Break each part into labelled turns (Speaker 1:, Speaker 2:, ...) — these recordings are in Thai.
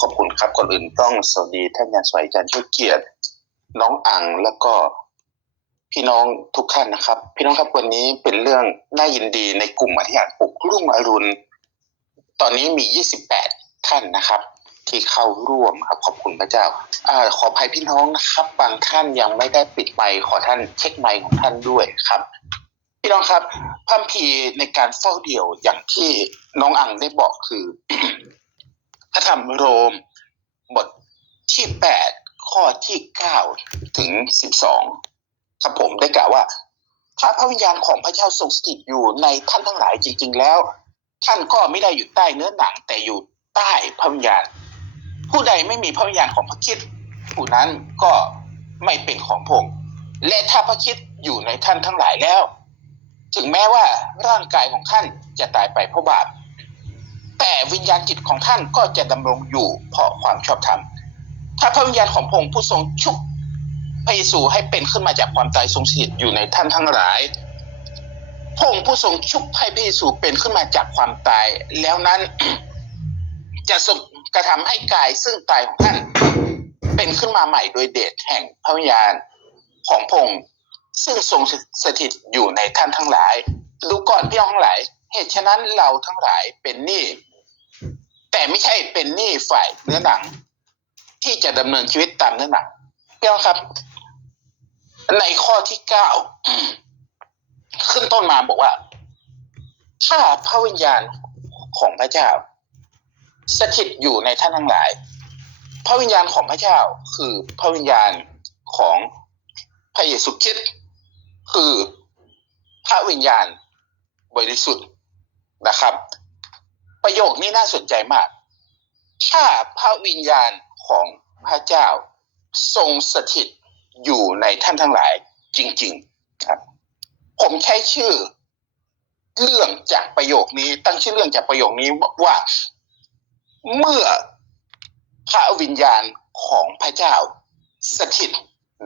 Speaker 1: ขอบคุณครับก่อนอื่นต้องสวัสดีท่านอาจารย์สวัยอาจารย์ชุดเกียรติ น้องอังแล้วก็พี่น้องทุกท่านนะครับ พี่น้องครับวันนี้เป็นเรื่องน่ายินดีในกลุ่มอธิษฐานปลุกรุ่งอรุณ ตอนนี้มี 28 ท่านนะครับ ที่เข้าร่วมครับขอบคุณพระเจ้าอาขออภัยพี่น้องนะครับ บางท่านยังไม่ได้ปิดไมค์ขอท่านเช็คไมค์ของท่านด้วยครับ พี่น้องครับพระคัมภีในการเฝ้าเดี่ยวอย่างที่น้องอังได้บอกคือ พระธรรมโรม บทที่8ข้อที่9ถึง12ครับผมได้กล่าวว่า ถ้าพระวิญญาณของพระเจ้าทรงสถิตอยู่ในท่านทั้งหลายจริง ๆ แล้ว ท่านก็ไม่ได้อยู่ใต้เนื้อหนังแต่อยู่ใต้พระวิญญาณ ผู้ใดไม่มีพระวิญญาณของพระคิดผู้นั้นก็ไม่เป็นของพงและถ้าพระคิดอยู่ในท่านทั้งหลายแล้ว ถึงแม้ว่าร่างกายของท่านจะตายไปเพราะบาป แต่วิญญาณจิตของท่านก็จะดำรงอยู่เพราะความชอบธรรม ถ้าพระวิญญาณของพระองค์ผู้ทรงชุบพระเยซูให้เป็นขึ้นมาจากความตายทรงสถิตอยู่ในท่านทั้งหลายพระองค์ผู้ทรงชุบให้พระเยซูเป็นขึ้นมาจากความตาย แล้วนั้นจะทรงกระทำให้กายซึ่งตายของท่าน เป็นขึ้นมาใหม่โดยเดชแห่งพระวิญญาณของพระองค์ซึ่งทรงสถิตอยู่ในท่านทั้งหลาย ดูก่อนพี่น้องทั้งหลาย เหตุฉะนั้นเราทั้งหลายเป็นหนี้ แต่ไม่ใช่เป็นหนี้ฝ่ายเนื้อหนัง ที่จะดำเนินชีวิตตามเนื้อหนังพี่น้องครับ ในข้อที่เก้าขึ้นต้นมาบอกว่า ถ้าพระวิญญาณของพระเจ้า สถิตอยู่ในท่านทั้งหลาย พระวิญญาณของพระเจ้าคือพระวิญญาณของพระเยซูคริสต์คือพระวิญญาณบริสุทธิ์นะครับ ประโยคนี้น่าสนใจมาก ถ้าพระวิญญาณของพระเจ้าทรงสถิตอยู่ในท่านทั้งหลายจริง ๆ ครับ ผมใช้ชื่อเรื่องจากประโยคนี้ ตั้งชื่อเรื่องจากประโยคนี้ว่าเมื่อพระวิญญาณของพระเจ้าสถิต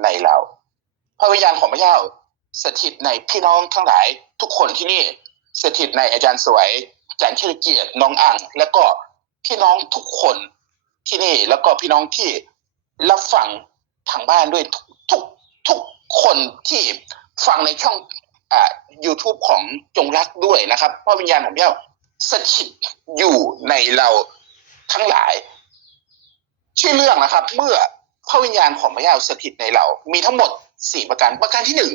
Speaker 1: ในเรา พระวิญญาณของพระเจ้าสถิตในพี่น้องทั้งหลาย ทุกคนที่นี่สถิตในอาจารย์สวย อาจารย์เชลเกียรติน้องอังแล้วก็พี่น้องทุกคนที่นี่ แล้วก็พี่น้องที่รับฟังทางบ้านด้วยทุกทุกทุกคนที่ฟังในช่องอ่า YouTube ของจงรักด้วยนะครับพระวิญญาณของพระเจ้าสถิตอยู่ในเราทั้งหลาย ชื่อเรื่องนะครับ เมื่อพระวิญญาณของพระเจ้าสถิตในเรา มีทั้งหมดสี่ประการประการที่หนึ่ง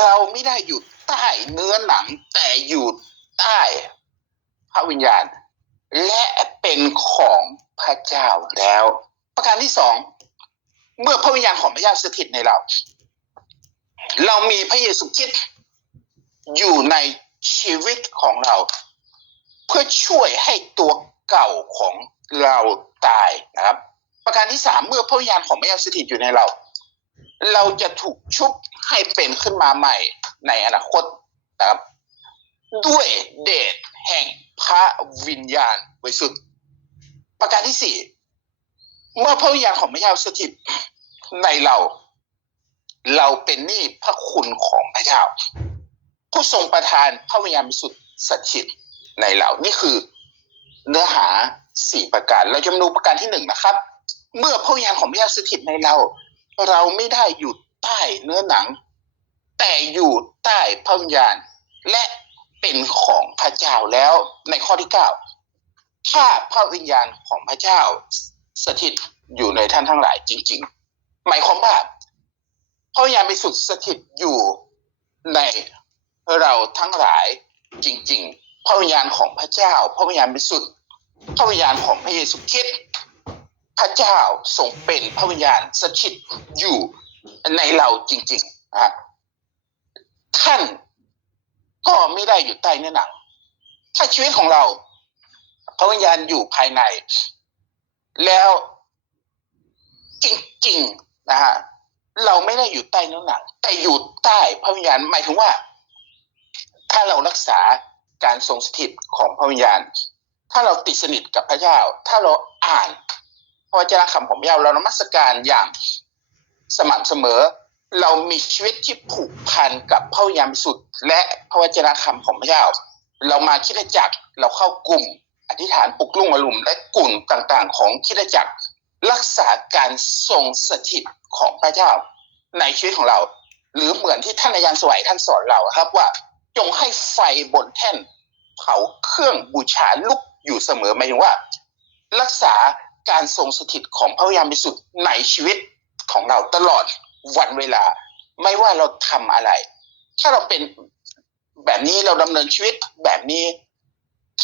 Speaker 1: เราไม่ได้อยู่ใต้เนื้อหนังแต่อยู่ใต้ พระวิญญาณ และเป็นของพระเจ้าแล้ว ประการที่สองเมื่อพระวิญญาณของพระเจ้าสถิตในเรา เรามีพระเยซูคริสต์อยู่ในชีวิตของเรา เพื่อช่วยให้ตัวเก่าของเราตายนะครับ ประการที่สามเมื่อพระวิญญาณของพระเจ้าสถิตอยู่ในเรา เราจะถูกชุบให้เป็นขึ้นมาใหม่ในอนาคตนะครับ ด้วยเดชแห่ง พระวิญญาณบริสุทธิ์ประการที่สี่เมื่อพระวิญญาณของพระเจ้าสถิตในเรา เราเป็นหนี้พระคุณของพระเจ้า ผู้ทรงประทานพระวิญญาณบริสุทธิ์สถิตในเรา นี่คือเนื้อหาสี่ประการ เราจะมาดูประการที่หนึ่งนะครับ เมื่อพระวิญญาณของพระเจ้าสถิตในเรา เราไม่ได้อยู่ใต้เนื้อหนัง แต่อยู่ใต้พระวิญญาณ และ เป็นของพระเจ้าแล้วในข้อที่เก้าถ้าพระวิญญาณของพระเจ้าสถิตอยู่ในท่านทั้งหลายจริง ๆ หมายความว่าพระวิญญาณบริสุทธิ์สถิตอยู่ในเราทั้งหลายจริง ๆ พระวิญญาณของพระเจ้า พระวิญญาณบริสุทธิ์พระวิญญาณของพระเยซูคริสต์พระเจ้าทรงเป็นพระวิญญาณสถิตอยู่ในเราจริงๆนะฮะท่าน ก็ไม่ได้อยู่ใต้เนื้อหนัง ถ้าชีวิตของเราพระวิญญาณอยู่ภายใน แล้วจริงๆนะฮะเราไม่ได้อยู่ใต้เนื้อหนัง แต่อยู่ใต้พระวิญญาณหมายถึงว่า ถ้าเรารักษาการทรงสถิตของพระวิญญาณ ถ้าเราติดสนิทกับพระเจ้า ถ้าเราอ่านพระวจนะคำของพระเจ้าเรานมัสการอย่างสม่ำเสมอ เรามีชีวิตที่ผูกพันกับพระวิญญาณสุทธิ์และพระวจนะคำของพระเจ้า เรามาคิดจักรเราเข้ากลุ่ม อธิษฐานปลุกลุ่งอรุมและกลุ่มต่างๆ ของคิดจักรรักษาการทรงสถิตของพระเจ้า ในชีวิตของเรา หรือเหมือนที่ท่านอาจารย์สวัยท่านสอนเราครับว่า จงให้ไฟบนแท่นเผาเครื่องบูชาลุกอยู่เสมอหมายถึงว่า รักษาการทรงสถิตของพระวิญญาณบริสุทธิ์ในชีวิตของเราตลอด วันเวลา ไม่ว่าเราทำอะไร ถ้าเราเป็นแบบนี้เราดำเนินชีวิตแบบนี้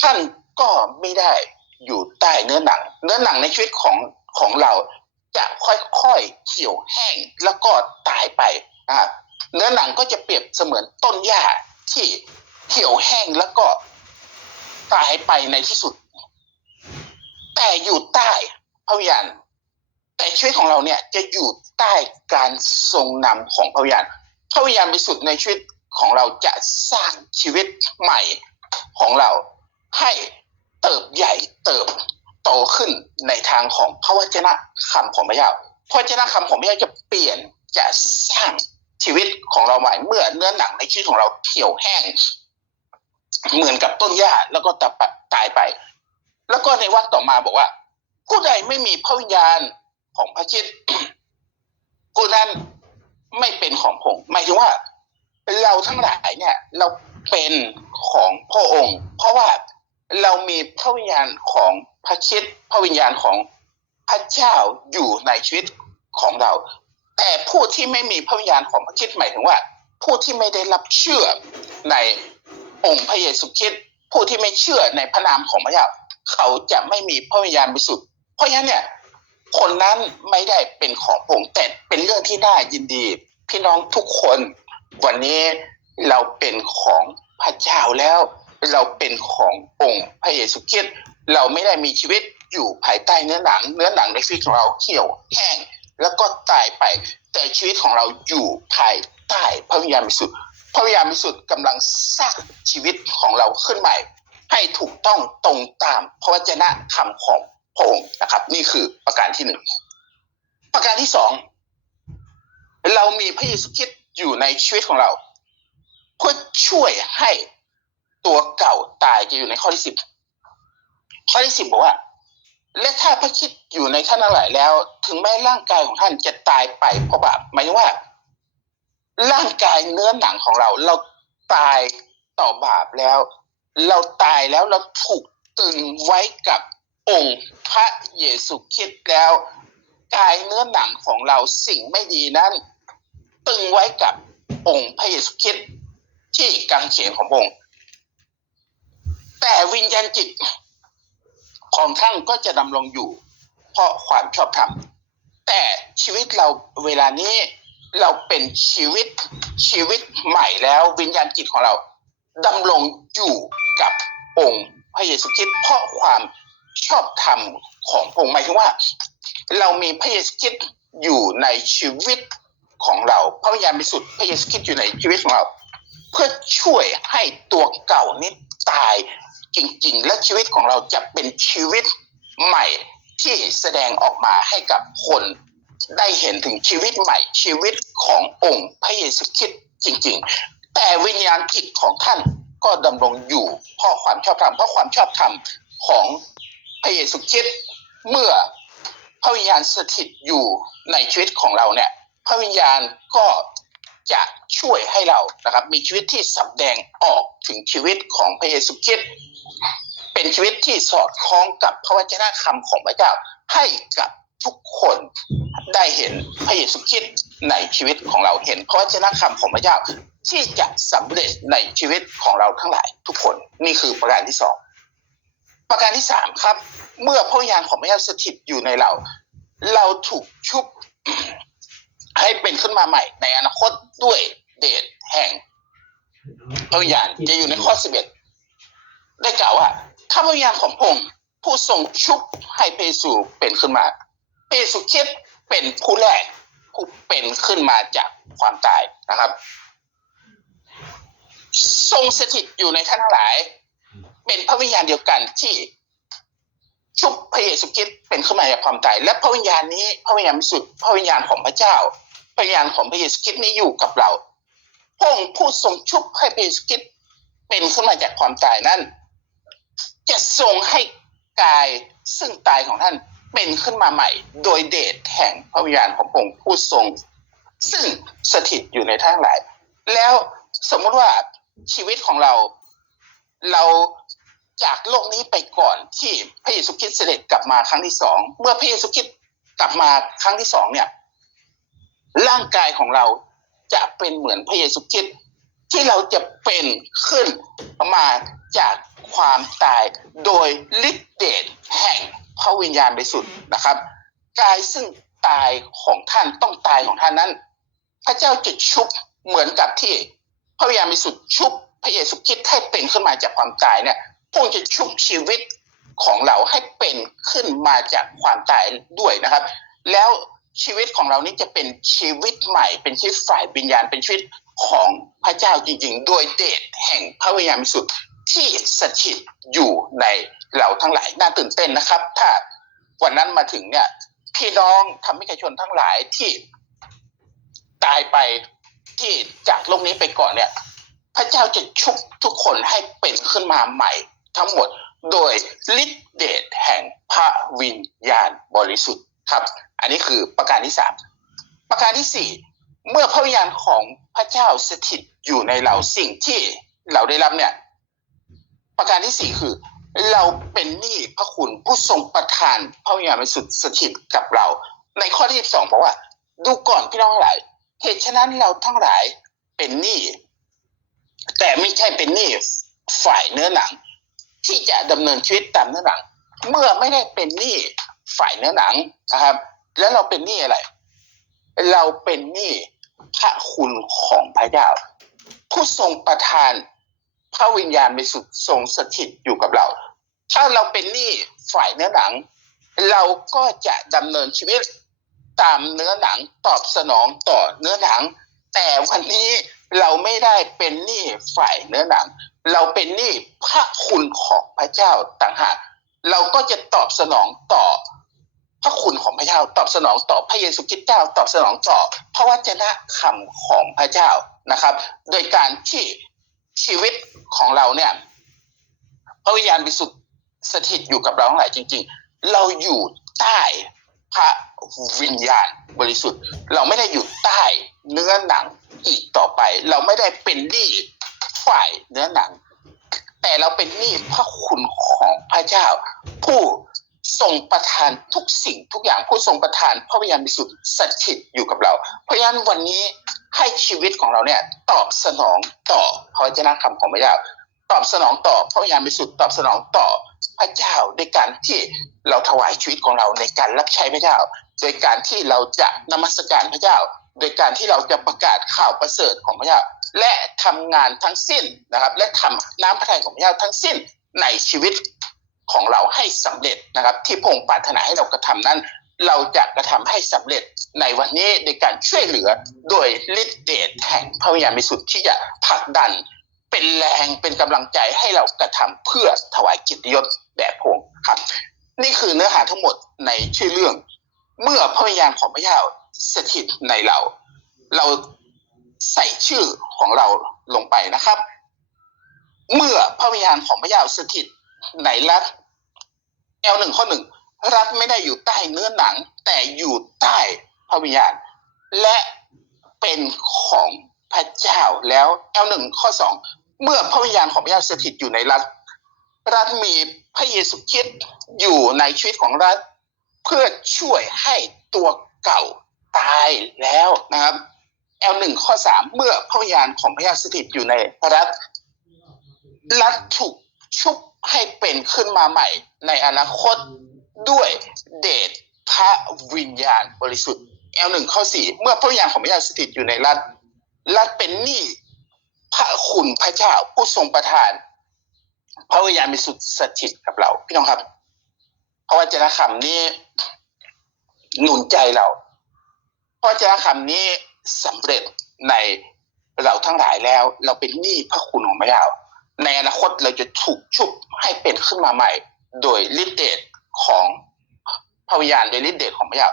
Speaker 1: ท่านก็ไม่ได้อยู่ใต้เนื้อหนัง เนื้อหนังในชีวิตของของเราจะค่อยๆเขียวแห้งแล้วก็ตายไปนะครับเนื้อหนังก็จะเปรียบเสมือนต้นหญ้าที่เขียวแห้งแล้วก็ตายไปในที่สุด แต่อยู่ใต้พระวิญญาณ แต่ชีวิตของเราเนี่ยจะอยู่ใต้การทรงนำของพระวิญญาณพระวิญญาณบริสุทธิ์ในชีวิตของเราจะสร้างชีวิตใหม่ของเรา ให้เติบใหญ่เติบโตขึ้นในทางของพระวจนะคำของพระเจ้าพระวจนะคำของพระเจ้าจะเปลี่ยนจะสร้างชีวิตของเราใหม่ เมื่อเนื้อหนังในชีวิตของเราเขียวแห้ง เหมือนกับต้นหญ้าแล้วก็ตายไป แล้วก็ในวรรคต่อมาบอกว่า ผู้ใดไม่มีพระวิญญาณ ของพระคิดผู้นั้นไม่เป็นของผมหมายถึงว่า เราทั้งหลายเนี่ย เราเป็นของพระองค์ เพราะว่าเรามีพระวิญญาณของพระคิดพระวิญญาณของพระเจ้าอยู่ในชีวิตของเรา แต่ผู้ที่ไม่มีพระวิญญาณของพระคิดหมายถึงว่า ผู้ที่ไม่ได้รับเชื่อในองค์พระเยซูคริสต์ผู้ที่ไม่เชื่อในพระนามของพระเจ้า เขาจะไม่มีพระวิญญาณบริสุทธิ์เพราะฉะนั้นเนี่ย คนนั้นไม่ได้เป็นของผมแต่เป็นเรื่องที่น่ายินดี พี่น้องทุกคนวันนี้เราเป็นของพระเจ้าแล้ว เราเป็นขององค์พระเยซูคริสต์เราไม่ได้มีชีวิตอยู่ภายใต้เนื้อหนัง เนื้อหนังในชีวิตของเราเขียวแห้ง แล้วก็ตายไป แต่ชีวิตของเราอยู่ภายใต้พระวิญญาณบริสุทธิ์พระวิญญาณบริสุทธิ์กำลังสร้างชีวิตของเราขึ้นใหม่ ให้ถูกต้องตรงตามพระวจนะคำของ พระองค์นะครับ นี่คือประการที่หนึ่งประการที่สองเรามีพระเยซูคริสต์อยู่ในชีวิตของเราเพื่อช่วยให้ตัวเก่าตายจะอยู่ในข้อที่สิบข้อที่สิบบอกว่า และถ้าพระคิดอยู่ในท่านทั้งหลายแล้ว ถึงแม้ร่างกายของท่านจะตายไปเพราะบาปหมายถึงว่า ร่างกายเนื้อหนังของเรา เราตายต่อบาปแล้ว เราตายแล้วเราถูกตึงไว้กับ องค์พระเยซูคริสต์แล้วกายเนื้อหนังของเราสิ่งไม่ดีนั้น ตึงไว้กับองค์พระเยซูคริสต์ที่กังเขนขององค์ แต่วิญญาณจิตของท่านก็จะดำรงอยู่ เพราะความชอบธรรม แต่ชีวิตเราเวลานี้เราเป็นชีวิตชีวิตใหม่แล้ววิญญาณจิตของเราดำรงอยู่กับองค์พระเยซูคริสต์เพราะความ ชอบธรรมของพระองค์หมายถึงว่า เรามีพระเยซูคริสต์อยู่ในชีวิตของเราพระวิญญาณบริสุทธิ์พระเยซูคริสต์อยู่ในชีวิตของเรา เพื่อช่วยให้ตัวเก่านี้ตายจริง ๆ และชีวิตของเราจะเป็นชีวิตใหม่ที่แสดงออกมาให้กับคนได้เห็นถึงชีวิตใหม่ ชีวิตขององค์พระเยซูคริสต์จริง ๆ แต่วิญญาณจิตของท่านก็ดำรงอยู่เพราะความชอบธรรมเพราะความชอบธรรมของ พระเยซูคริสต์เมื่อพระวิญญาณสถิตอยู่ในชีวิตของเราเนี่ยพระวิญญาณก็จะช่วยให้เรานะครับ มีชีวิตที่สำแดงออกถึงชีวิตของพระเยซูคริสต์เป็นชีวิตที่สอดคล้องกับพระวจนะคำของพระเจ้าให้กับทุกคนได้เห็นพระเยซูคริสต์ในชีวิตของเราเห็นพระวจนะคำของพระเจ้าที่จะสำเร็จในชีวิตของเราทั้งหลายทุกคนนี่คือประการที่สอง ประการที่สามครับ เมื่อพระวิญญาณของพระเจ้าสถิตอยู่ในเรา เราถูกชุบให้เป็นขึ้นมาใหม่ในอนาคตด้วยเดชแห่งพระวิญญาณจะอยู่ในข้อสิบเอ็ดได้กล่าวว่า ถ้าพระวิญญาณของพงค์ผู้ทรงชุบให้เพสูเป็นขึ้นมาเพสูคิดเป็นผู้แรกผู้เป็นขึ้นมาจากความตายนะครับ ทรงสถิตอยู่ในท่านทั้งหลาย เป็นพระวิญญาณเดียวกันที่ชุบพระเยซูคริสต์เป็นขึ้นมาจากความตายและพระวิญญาณนี้พระวิญญาณสุดพระวิญญาณของพระเจ้า พระวิญญาณของพระเยซูคริสต์นี้อยู่กับเราพระองค์ผู้ทรงชุบให้พระเยซูคริสต์เป็นขึ้นมาจากความตายนั้น จะทรงให้กายซึ่งตายของท่านเป็นขึ้นมาใหม่ โดยเดชแห่งพระวิญญาณของพระองค์ผู้ทรง ซึ่งสถิตอยู่ในทั้งหลาย แล้วสมมุติว่าชีวิตของเรา เรา จากโลกนี้ไปก่อนที่พระเยซูคริสต์เสด็จกลับมาครั้งที่สองเมื่อพระเยซูคริสต์กลับมาครั้งที่สองเนี่ยร่างกายของเราจะเป็นเหมือนพระเยซูคริสต์ที่เราจะเป็นขึ้นมาจากความตายโดยฤทธิเดชแห่งพระวิญญาณบริสุทธิ์นะครับกายซึ่งตายของท่านต้องตายของท่านนั้น พระเจ้าจะชุบเหมือนกับที่พระวิญญาณบริสุทธิ์ชุบพระเยซูคริสต์ให้เป็นขึ้นมาจากความตายเนี่ย พระองจะชุบชีวิตของเราให้เป็นขึ้นมาจากความตายด้วยนะครับ แล้วชีวิตของเรานี้จะเป็นชีวิตใหม่ เป็นชีวิตฝ่ายวิญญาณ เป็นชีวิตของพระเจ้าจริง ๆ โดยเดชแห่งพระวิญญาณสุทธิ์ที่สถิตอยู่ในเราทั้งหลายน่าตื่นเต้นนะครับ ถ้าวันนั้นมาถึงเนี่ย พี่น้องธรรมิกชนทั้งหลายที่ตายไปที่จากโลกนี้ไปก่อนเนี่ย พระเจ้าจะชุบทุกคนให้เป็นขึ้นมาใหม่ ทั้งหมดโดยฤทธิเดชแห่งพระวิญญาณบริสุทธิ์ครับ อันนี้คือประการที่สามประการที่สี่เมื่อพระวิญญาณของพระเจ้าสถิตอยู่ในเราสิ่งที่เราได้รับเนี่ย ประการที่สี่คือ เราเป็นหนี้พระคุณผู้ทรงประทานพระวิญญาณบริสุทธิ์สถิตกับเรา ในข้อที่สองบอกว่า ดูก่อนพี่น้องทั้งหลายเหตุฉะนั้นเราทั้งหลายเป็นหนี้แต่ไม่ใช่เป็นหนี้ฝ่ายเนื้อหนัง ที่จะดำเนินชีวิตตามเนื้อหนัง เมื่อไม่ได้เป็นหนี้ฝ่ายเนื้อหนังนะครับ แล้วเราเป็นหนี้อะไร เราเป็นหนี้พระคุณของพระเจ้า ผู้ทรงประทานพระวิญญาณบริสุทธิ์ทรงสถิตอยู่กับเรา ถ้าเราเป็นหนี้ฝ่ายเนื้อหนัง เราก็จะดำเนินชีวิตตามเนื้อหนังตอบสนองต่อเนื้อหนัง แต่วันนี้เราไม่ได้เป็นหนี้ฝ่ายเนื้อหนัง เราเป็นหนี้พระคุณของพระเจ้าต่างหากเราก็จะตอบสนองต่อพระคุณของพระเจ้า ตอบสนองต่อพระเยซูคริสต์เจ้า ตอบสนองต่อพระวจนะคำของพระเจ้านะครับ โดยการที่ชีวิตของเราเนี่ยพระวิญญาณบริสุทธิ์สถิตอยู่กับเราทั้งหลายจริง ๆ เราอยู่ใต้พระวิญญาณบริสุทธิ์ เราไม่ได้อยู่ใต้เนื้อหนังอีกต่อไป เราไม่ได้เป็นหนี้ ฝ่ายเนื้อหนัง แต่เราเป็นหนี้พระคุณของพระเจ้า ผู้ทรงประทานทุกสิ่งทุกอย่างผู้ทรงประทานพระวิญญาณบริสุทธิ์สถิตอยู่กับเรา เพราะฉะนั้นวันนี้ให้ชีวิตของเราเนี่ยตอบสนองต่อพระวจนะคำของพระเจ้า ตอบสนองต่อพระวิญญาณบริสุทธิ์ตอบสนองต่อพระเจ้าในการที่เราถวายชีวิตของเราในการรับใช้พระเจ้า โดยการที่เราจะนมัสการพระเจ้า โดยการที่เราจะประกาศข่าวประเสริฐของพระเจ้าและทำงานทั้งสิ้นนะครับ และทำน้ำพระทัยของพระเจ้าทั้งสิ้นในชีวิตของเราให้สำเร็จนะครับ ที่พระองค์ปรารถนาให้เรากระทำนั้น เราจะกระทำให้สำเร็จในวันนี้ในการช่วยเหลือโดยฤทธิเดชแห่งพระวิญญาณบริสุทธิ์ที่จะผลักดันเป็นแรงเป็นกำลังใจให้เรากระทำเพื่อถวายกียรติยศแด่พระองค์ครับ นี่คือเนื้อหาทั้งหมดในชื่อเรื่อง เมื่อพระวิญญาณของพระเจ้า สถิตในเรา เราใส่ชื่อของเราลงไปนะครับ เมื่อพระวิญญาณของพระเจ้าสถิตในรัฐแอลหนึ่งข้อหนึ่งรัฐไม่ได้อยู่ใต้เนื้อหนัง แต่อยู่ใต้พระวิญญาณ และเป็นของพระเจ้าแล้วแอลหนึ่งข้อสองเมื่อพระวิญญาณของพระเจ้าสถิตอยู่ในรัฐรัฐมีพระเยซูคริสต์อยู่ในชีวิตของรัฐ เพื่อช่วยให้ตัวเก่า ตายแล้วนะครับแอลหนึ่งข้อสามเมื่อพระวิญญาณของพระเจ้าสถิตอยู่ในรัฐรัฐถูกชุบให้เป็นขึ้นมาใหม่ในอนาคตด้วยเดชพระวิญญาณบริสุทธิ์แอลหนึ่งข้อสี่เมื่อพระวิญญาณของพระเจ้าสถิตอยู่ในรัฐรัฐเป็นหนี้พระคุณพระเจ้าผู้ทรงประทาน พระวิญญาณบริสุทธิ์สถิตกับเรา พี่น้องครับ เพราะว่าจนะคำนี้หนุนใจเรา พระวจนะคำนี้สำเร็จในเราทั้งหลายแล้ว เราเป็นหนี้พระคุณของพระเจ้าในอนาคตเราจะถูกชุบให้เป็นขึ้นมาใหม่ โดยฤทธิเดชของพระวิญญาณโดยฤทธิเดชของพระเจ้า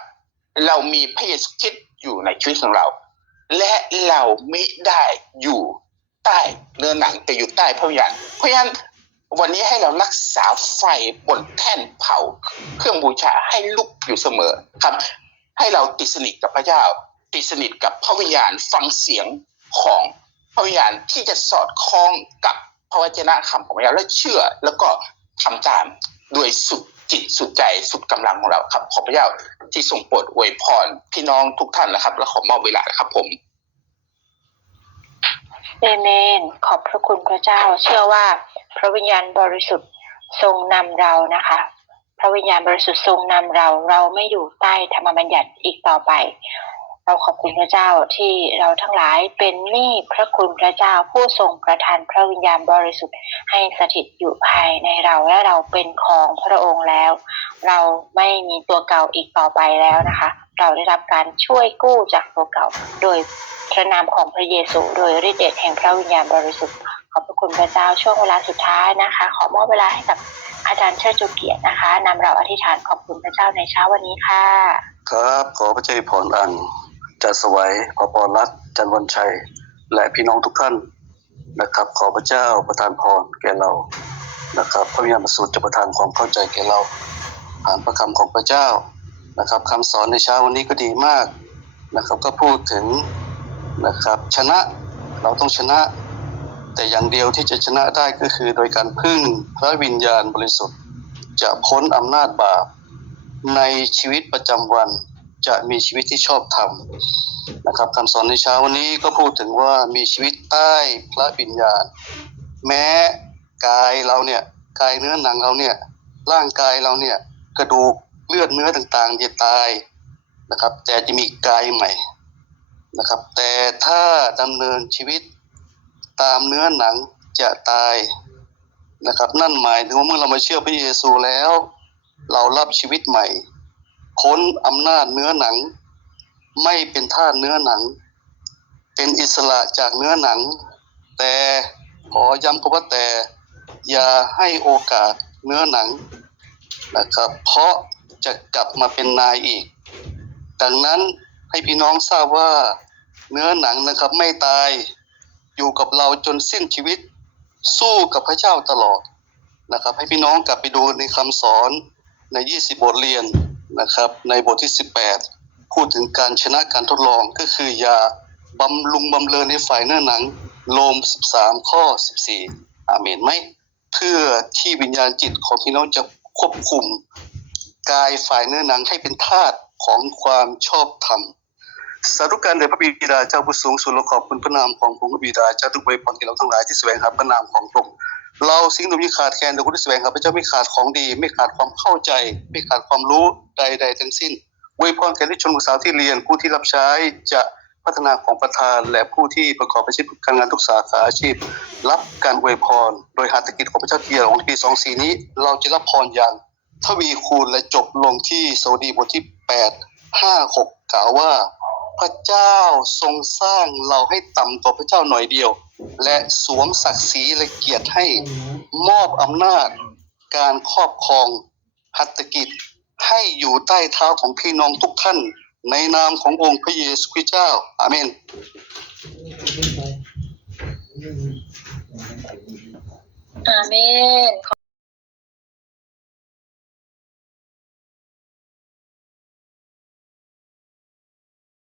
Speaker 1: เรามีพระเยซูคริสต์อยู่ในชีวิตของเรา และเราไม่ได้อยู่ใต้เนื้อหนังแต่อยู่ใต้พระวิญญาณเพราะฉะนั้นวันนี้ให้เรารักษาไฟบนแท่นเผาเครื่องบูชาให้ลุกอยู่เสมอครับ ให้เราติดสนิทกับพระเจ้า ติดสนิทกับพระวิญญาณฟังเสียงของพระวิญญาณที่จะสอดคล้องกับพระวจนะคำของพระเจ้าและเชื่อแล้วก็ทำตามด้วยสุดจิตสุดใจสุดกำลังของเราครับ ขอพระเจ้าที่ทรงโปรดอวยพรพี่น้องทุกท่านนะครับ และขอมอบเวลาครับผม
Speaker 2: เอเมน ขอบพระคุณพระเจ้า เชื่อว่าพระวิญญาณบริสุทธิ์ทรงนำเรานะคะ พระวิญญาณบริสุทธิ์ทรงนำเรา เราไม่อยู่ใต้ธรรมบัญญัติอีกต่อไป เราขอบคุณพระเจ้าที่เราทั้งหลายเป็นหนี้พระคุณพระเจ้าผู้ทรงประทานพระวิญญาณบริสุทธิ์ให้สถิตอยู่ภายในเราและเราเป็นของพระองค์แล้ว เราไม่มีตัวเก่าอีกต่อไปแล้วนะคะ เราได้รับการช่วยกู้จากตัวเก่า โดยพระนามของพระเยซูโดยฤทธิ์เดชแห่งพระวิญญาณบริสุทธิ์ขอบพระคุณพระเจ้าช่วงเวลาสุดท้ายนะคะ ขอมอบเวลาให้กับ อาจารย์เชิดจุเกียรตินะคะนำเราอธิษฐานขอบคุณพระเจ้าในเช้าวันนี้ค่ะ
Speaker 3: ครับขอพระเจ้าอวยพรอันจัดสวัยพระปรรัตจันทร์วันชัย และพี่น้องทุกท่านนะครับ ขอพระเจ้าประทานพรแก่เรานะครับพระวิญญาณบริสุทธิ์จะประทานความเข้าใจแก่เราผ่านพระคำของพระเจ้านะครับคำสอนในเช้าวันนี้ก็ดีมากนะครับ ก็พูดถึงนะครับชนะเราต้องชนะ แต่อย่างเดียวที่จะชนะได้ก็คือโดยการพึ่งพระวิญญาณบริสุทธิ์ จะพ้นอำนาจบาป ในชีวิตประจำวันจะมีชีวิตที่ชอบธรรมนะครับคำสอนในเช้าวันนี้ก็พูดถึงว่ามีชีวิตใต้พระวิญญาณ แม้กายเราเนี่ยกายเนื้อหนังเราเนี่ยร่างกายเราเนี่ยกระดูกเลือดเนื้อต่างๆจะตายนะครับ แต่จะมีกายใหม่นะครับ แต่ถ้าดำเนินชีวิต ตามเนื้อหนังจะตายนะครับ นั่นหมายถึงว่าเมื่อเรามาเชื่อพระเยซูแล้ว เรารับชีวิตใหม่พ้นอำนาจเนื้อหนัง ไม่เป็นท่าเนื้อหนัง เป็นอิสระจากเนื้อหนัง แต่ขอย้ำคำว่าแต่อย่าให้โอกาสเนื้อหนังนะครับ เพราะจะกลับมาเป็นนายอีก ดังนั้นให้พี่น้องทราบว่าเนื้อหนังนะครับไม่ตาย อยู่กับเราจนสิ้นชีวิต สู้กับพระเจ้าตลอดนะครับ ให้พี่น้องกลับไปดูในคำสอนใน 20 บทเรียนนะครับ ในบทที่ 18 พูดถึงการชนะการทดลองก็คืออย่าบำรุงบำเรอในฝ่ายเนื้อหนังโลม 13 ข้อ 14 อาเมนไหม เพื่อที่วิญญาณจิตของพี่น้องจะควบคุม กายฝ่ายเนื้อหนังให้เป็นทาสของความชอบธรรม สาธุการแด่พระบิดาเจ้าผู้สูงสุดขอบคุณพระนามของพระบิดาเจ้าทุกใบพรที่เราทั้งหลายที่แสวงหาพระนามของพระองค์เราสิ่งหนึ่งที่ขาดแคลนโดยคุณที่แสวงหาพระเจ้าไม่ขาดของดี ไม่ขาดความเข้าใจ ไม่ขาดความรู้ใด ๆ ทั้งสิ้นอวยพรแก่ที่ชนผู้สาวที่เรียนผู้ที่รับใช้จะพัฒนาของประธานและผู้ที่ประกอบอาชีพการงานทุกสาขาอาชีพ รับการอวยพร โดยหาตกิจของพระเจ้าเกียรติของปีสองสีนี้ เราจะรับพรอย่างทวีคูณและจบลงที่สวดีบทที่แปดห้าหกกล่าวว่า พระเจ้าทรงสร้างเราให้ต่ำกว่าพระเจ้าหน่อยเดียว และสวมศักดิ์ศรีและเกียรติให้มอบอำนาจการครอบครองหัตถกิจให้อยู่ใต้เท้าของพี่น้องทุกท่าน ในนามขององค์พระเยซูคริสต์เจ้า อาเมน
Speaker 2: อาเมน